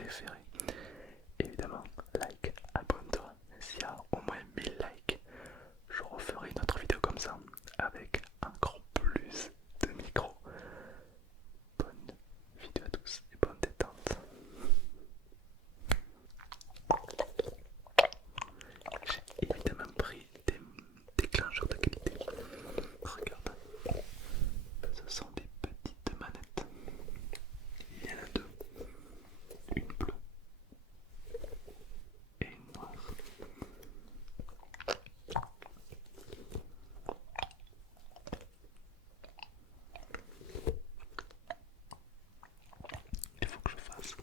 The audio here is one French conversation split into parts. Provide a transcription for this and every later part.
préférés. Évidemment, like, abonne-toi. S'il y a au moins 1000 likes, je referai une autre vidéo comme ça avec encore plus de micros. Bonne vidéo à tous et bonne détente. J'ai évidemment pris des déclencheurs de qualité. Regarde, ce sont des petites manettes. Il y en a deux, une bleue et une noire. Il faut que je fasse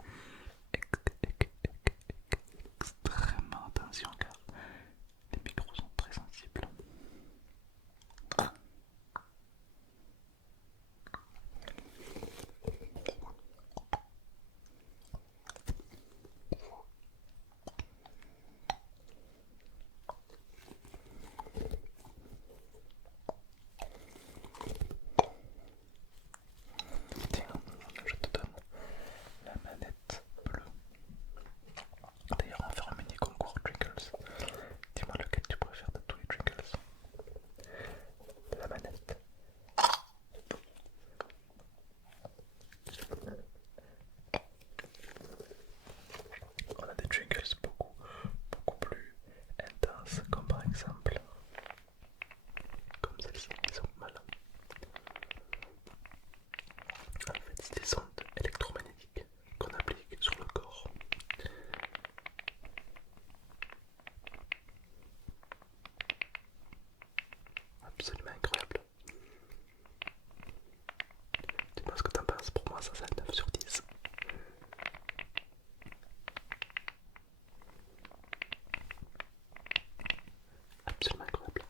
extrêmement attention car les micros sont très sensibles. Tiens, je te donne la manette bleue. D'ailleurs, on va faire un mini concours Trinkles. Dis-moi lequel tu préfères de tous les Trinkles. La manette. On a des Trinkles beaucoup plus intenses, comme par exemple, comme celle-ci, qui sont malins. En fait, c'est des ondes électromagnétiques qu'on applique sur le corps. Absolument incroyable. Dis-moi ce que t'en penses, pour moi ça c'est un 9 sur 10. Absolument incroyable.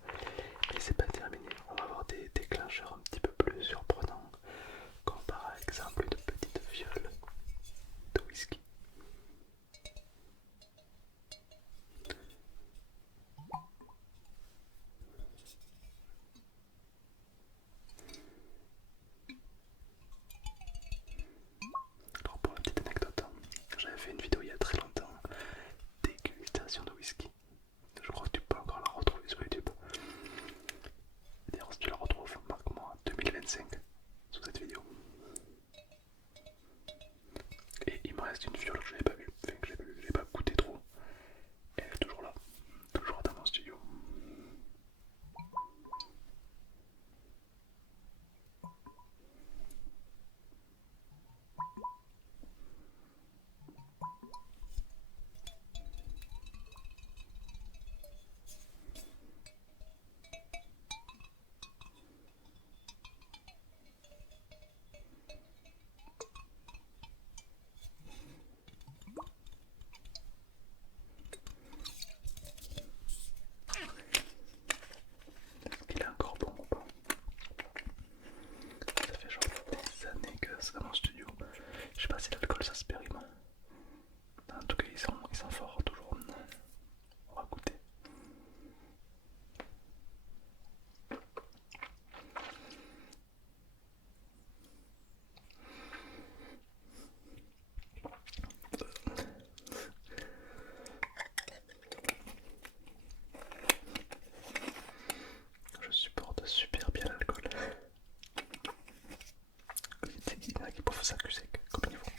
Mais c'est pas terminé, on va avoir des déclencheurs un petit peu plus surprenants, comme par exemple une petite fiole de whisky. Alors pour la petite anecdote, j'avais fait une vidéo il y a très longtemps, dégustation de whisky. Je crois que tu peux encore la retrouver sur YouTube. D'ailleurs si tu la retrouves, marque-moi 2025 sous cette vidéo. Et il me reste une fiole que je n'avais pas vue, enfin que j'ai pas goûté trop. Elle est toujours là, toujours dans mon studio. Est-ce qu'il est encore bon ou pas? Ça fait genre des années que c'est dans mon studio. Je sais pas si l'alcool ça se périme. En tout cas ils sont forts toujours. On va goûter. Je supporte super bien l'alcool. Il y en a qui peuvent s'accuser comme il faut.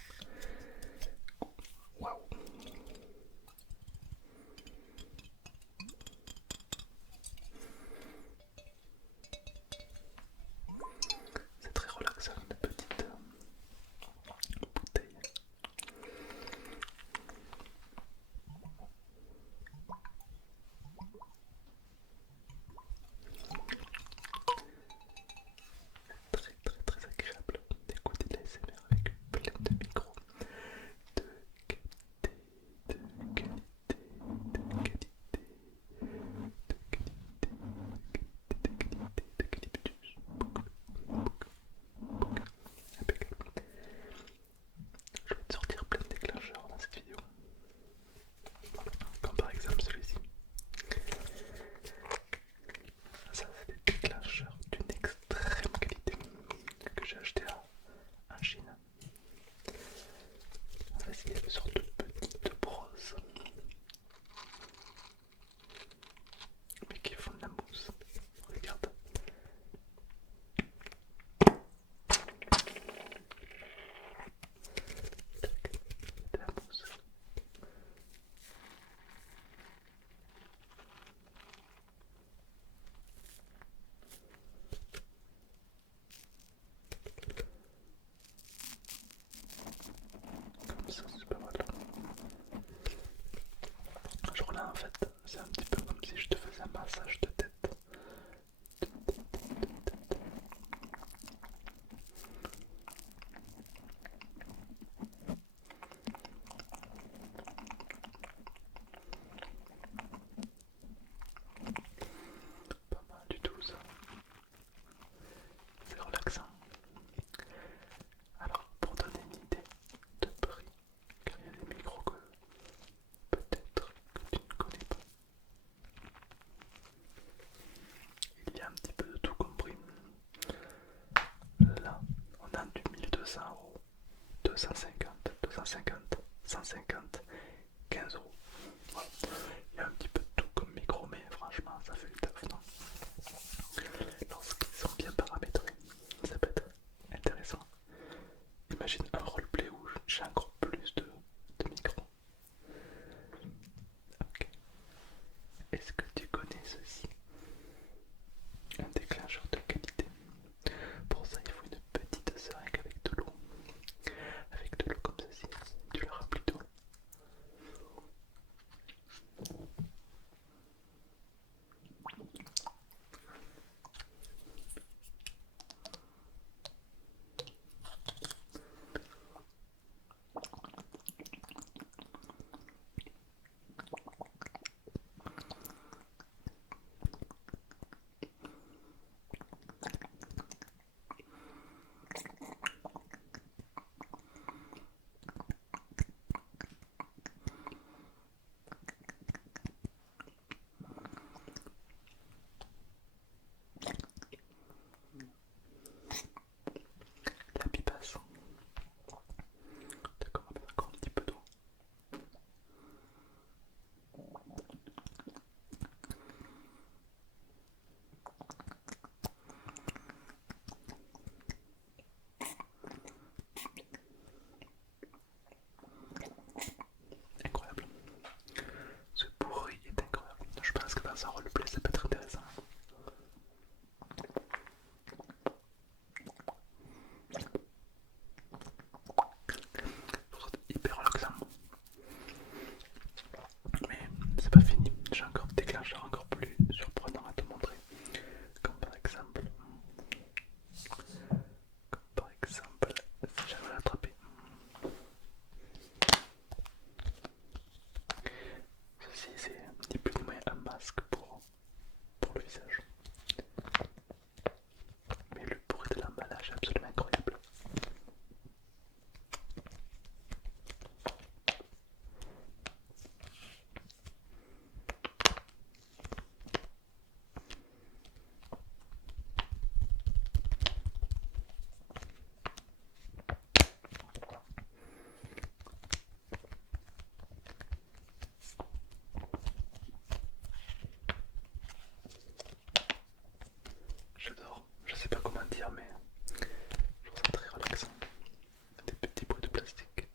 250, 15 €. Voilà. Il y a un petit peu de tout comme micro, mais franchement, ça fait le taf, non? Lorsqu'ils sont bien paramétrés, ça peut être intéressant. Imagine un roleplay où j'ai encore plus de micros. Ok. Est-ce que tu connais ceci? Un déclencheur de qualité. Pour ça, il faut une petite seringue avec de l'eau. Avec de l'eau comme ceci. Tu la remplis d'eau. La pipasse. D'accord, on va mettre encore un petit peu d'eau. Incroyable. Ce bruit est incroyable. Je pense que dans un roleplay ça peut être intéressant. C'est hyper relaxant. Mais c'est pas fini. J'ai encore des déclencheurs encore plus surprenants à te montrer. Comme par exemple, si j'avais l'attraper. Ceci c'est ni plus ni moins un masque pour le visage. Mais le bruit de l'emballage est absolument incroyable. J'adore, je sais pas comment dire, mais je trouve ça très relaxant. Des petits bruits de plastique.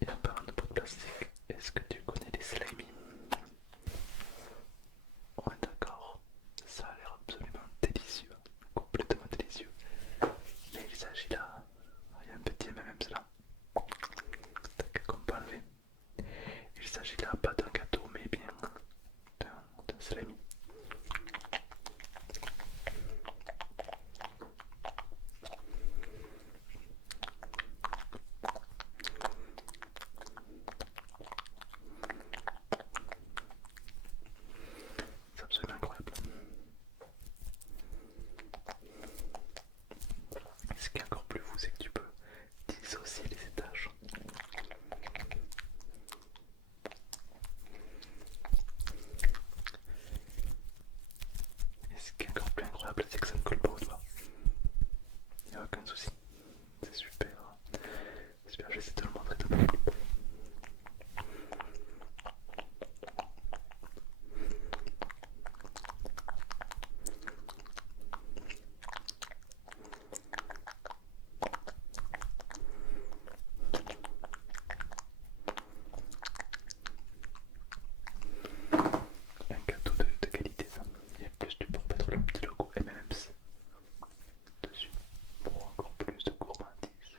Et en parlant de bruits de plastique, est-ce que tu connais les slimy? Ouais, d'accord, ça a l'air absolument délicieux, complètement délicieux. Mais il s'agit là, il y a un petit M&M's là, qu'on peut enlever. Il s'agit là pas d'un gâteau, mais bien d'un salami. C'est absolument incroyable. Et ce qui est encore plus fou, c'est que tu peux dissocier les étages. Et ce qui est encore plus incroyable, c'est que ça ne colle pas au doigt. Il n'y a aucun souci. C'est super. Super, j'essaie de le montrer de plus près. Un gâteau de qualité ça. Et en plus tu peux remettre le petit logo M&M's dessus pour encore plus de gourmandise.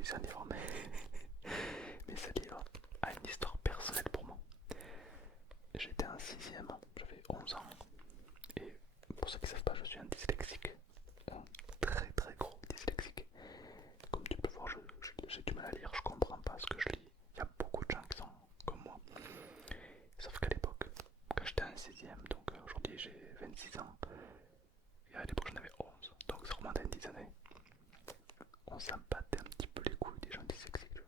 oui, c'est un livre, mais ce livre a une histoire personnelle pour moi. J'étais en 6ème, j'avais 11 ans, et pour ceux qui ne savent pas, je suis un dyslexique, un très très gros dyslexique. Comme tu peux voir, j'ai du mal à lire, je comprends pas ce que je lis. Il y a beaucoup de gens qui sont comme moi. Sauf qu'à l'époque, quand j'étais en 6ème, donc aujourd'hui j'ai 26 ans, et à l'époque j'en avais 11, donc ça remonte à une dizaine d'années. On s'en battait un petit peu les couilles des gens dyslexiques.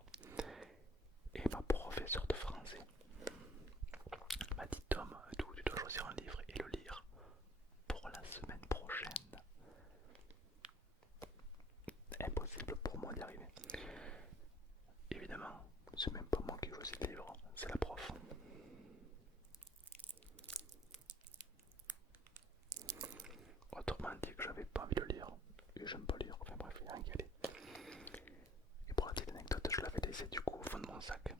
Et ma professeure de français m'a dit Tom, tu dois choisir un livre et le lire pour la semaine prochaine. Impossible pour moi d'y arriver. Évidemment, c'est même pas moi qui choisis le livre, c'est la prof. Autrement dit que j'avais pas envie de lire, et j'aime pas lire, enfin bref, il y a rien qu'à aller. Et pour la petite anecdote, je l'avais laissé du coup au fond de mon sac.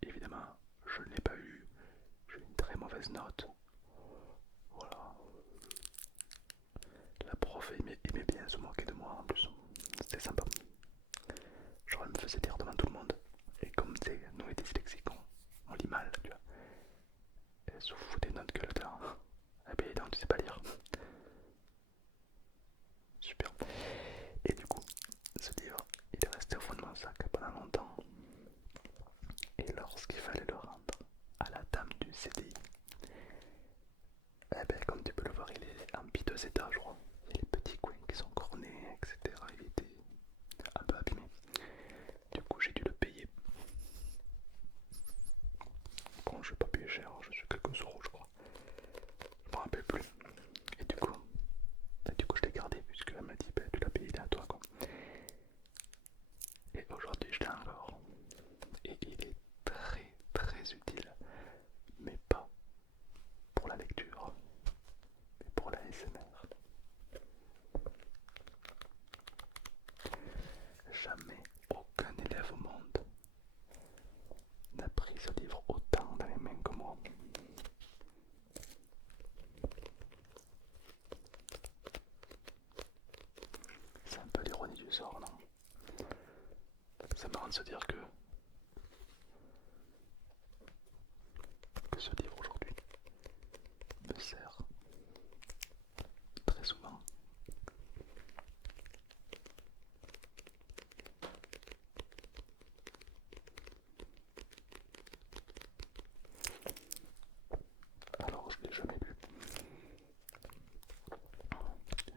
Évidemment, je ne l'ai pas eu, j'ai eu une très mauvaise note. Voilà. La prof aimait bien se moquer de moi en plus, c'était sympa. Genre elle me faisait lire devant tout le monde. Et comme tu sais, nous les dyslexiques, on lit mal, tu vois. Elle se foutait de notre gueule là. Ah ben non, tu sais pas lire. Super. Et du coup, ce livre, il est resté au fond de mon sac pendant longtemps. Et lorsqu'il fallait le rendre à la dame du CDI, eh ben comme tu peux le voir, il est en piteux état, je crois. Il y a les petits coins qui sont cornés, etc. Il était un peu abîmé. Du coup, j'ai dû le payer. Bon, je vais pas payer cher, je suis quelques euros, je crois. Je me rappelle plus. Et du coup, je l'ai gardé puisqu'elle m'a dit bah, tu l'as payé, il est à toi quoi. Et aujourd'hui, je l'ai encore. Et il est très très utile, mais pas pour la lecture, mais pour la SMR. Jamais aucun élève au monde n'a pris ce livre autant dans les mains que moi. C'est un peu l'ironie du sort, non? C'est marrant de se dire que ce livre aujourd'hui me sert très souvent. Alors je l'ai jamais lu.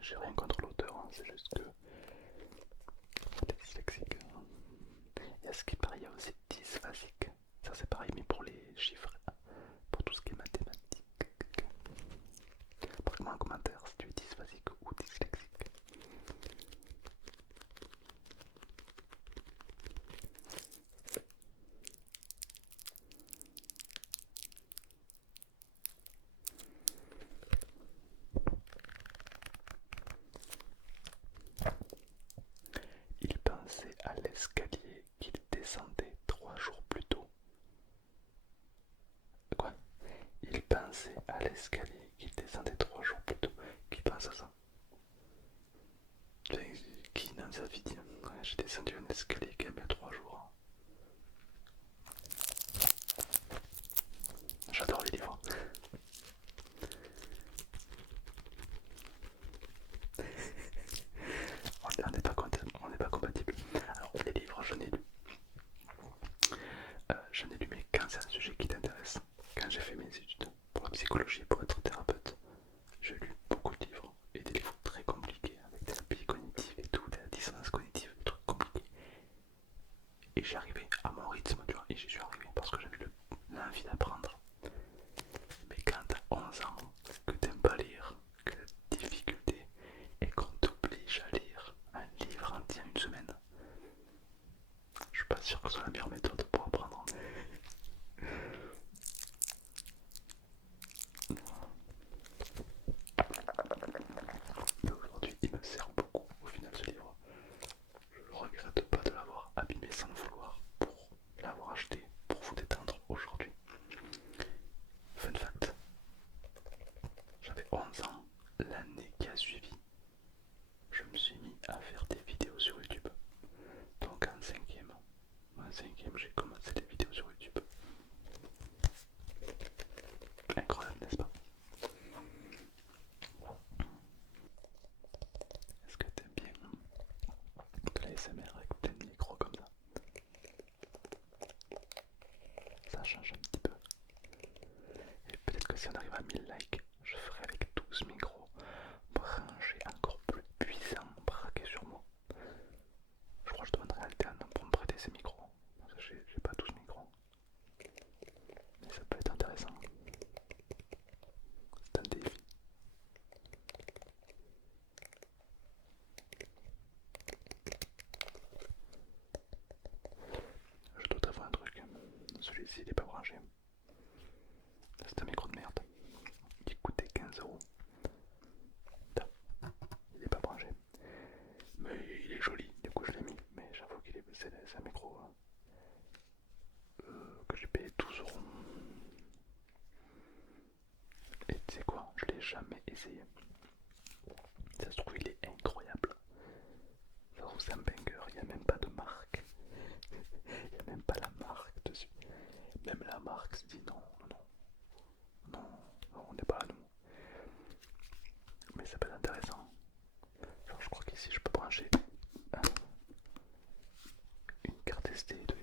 J'ai rien contre l'auteur, hein, c'est juste que les dyslexiques. Il y a ce qui paraît, il y a aussi dysphasique. Ça c'est pareil, mais pour les chiffres, pour tout ce qui est mathématiques. Marque-moi un commentaire si tu es dysphasique ou dyslexique. Il pensait à l'escalier qu'il descendait 3 jours plus tôt. Quoi? Il pensait à l'escalier qu'il descendait 3 jours plus tôt. Qui pense à ça? Qui dans sa vie dit ouais, j'ai descendu un escalier qui a mis 3 jours. J'adore les livres. On n'est pas compatible. Alors les livres, j'en ai lu mais quand c'est un sujet qui t'intéresse. Quand j'ai fait mes études pour la psychologie, pour être thérapeute, j'ai lu beaucoup de livres et des livres très compliqués avec des thérapie cognitive et tout, de la dissonance cognitive, des trucs compliqués. Et j'y arrivais à mon rythme, tu vois, et j'y suis arrivé parce que j'avais l'envie d'apprendre. Mais quand t'as 11 ans, que t'aimes pas lire, que la difficulté est qu'on t'oblige à lire un livre entier en une semaine, je suis pas sûr que ce soit la meilleure méthode pour apprendre. Mais aujourd'hui, il me sert beaucoup au final ce livre. Je ne regrette pas de l'avoir abîmé sans le vouloir pour l'avoir acheté pour vous détendre aujourd'hui. Fun fact, j'avais 11 ans, l'année qui a suivi, je me suis mis à faire des vidéos sur YouTube. ASMR avec plein de micros comme ça. Ça change un petit peu. Et peut-être que si on arrive à 1000 likes, je ferai avec 12 micros branchés encore plus puissants, braqués sur moi. Je crois que je demanderai à Alterne pour me prêter ces micros. Parce que j'ai pas 12 micros. Mais ça peut être intéressant. C'est un défi. Je dois t'avouer un truc. Celui-ci il est pas branché. C'est un micro de merde. Qui coûtait 15 €. Il est pas branché. Mais il est joli, du coup je l'ai mis. Mais j'avoue qu'il est. C'est un micro que j'ai payé 12 €. Et tu sais quoi, je l'ai jamais essayé. Ça se trouve il est incroyable. Ça se trouve c'est un banger, il n'y a même pas de marque. Il n'y a même pas la marque dessus. Même la marque se dit non, non, non, non, on n'est pas à nous. Mais ça peut être intéressant. Genre je crois qu'ici je peux brancher une carte SD de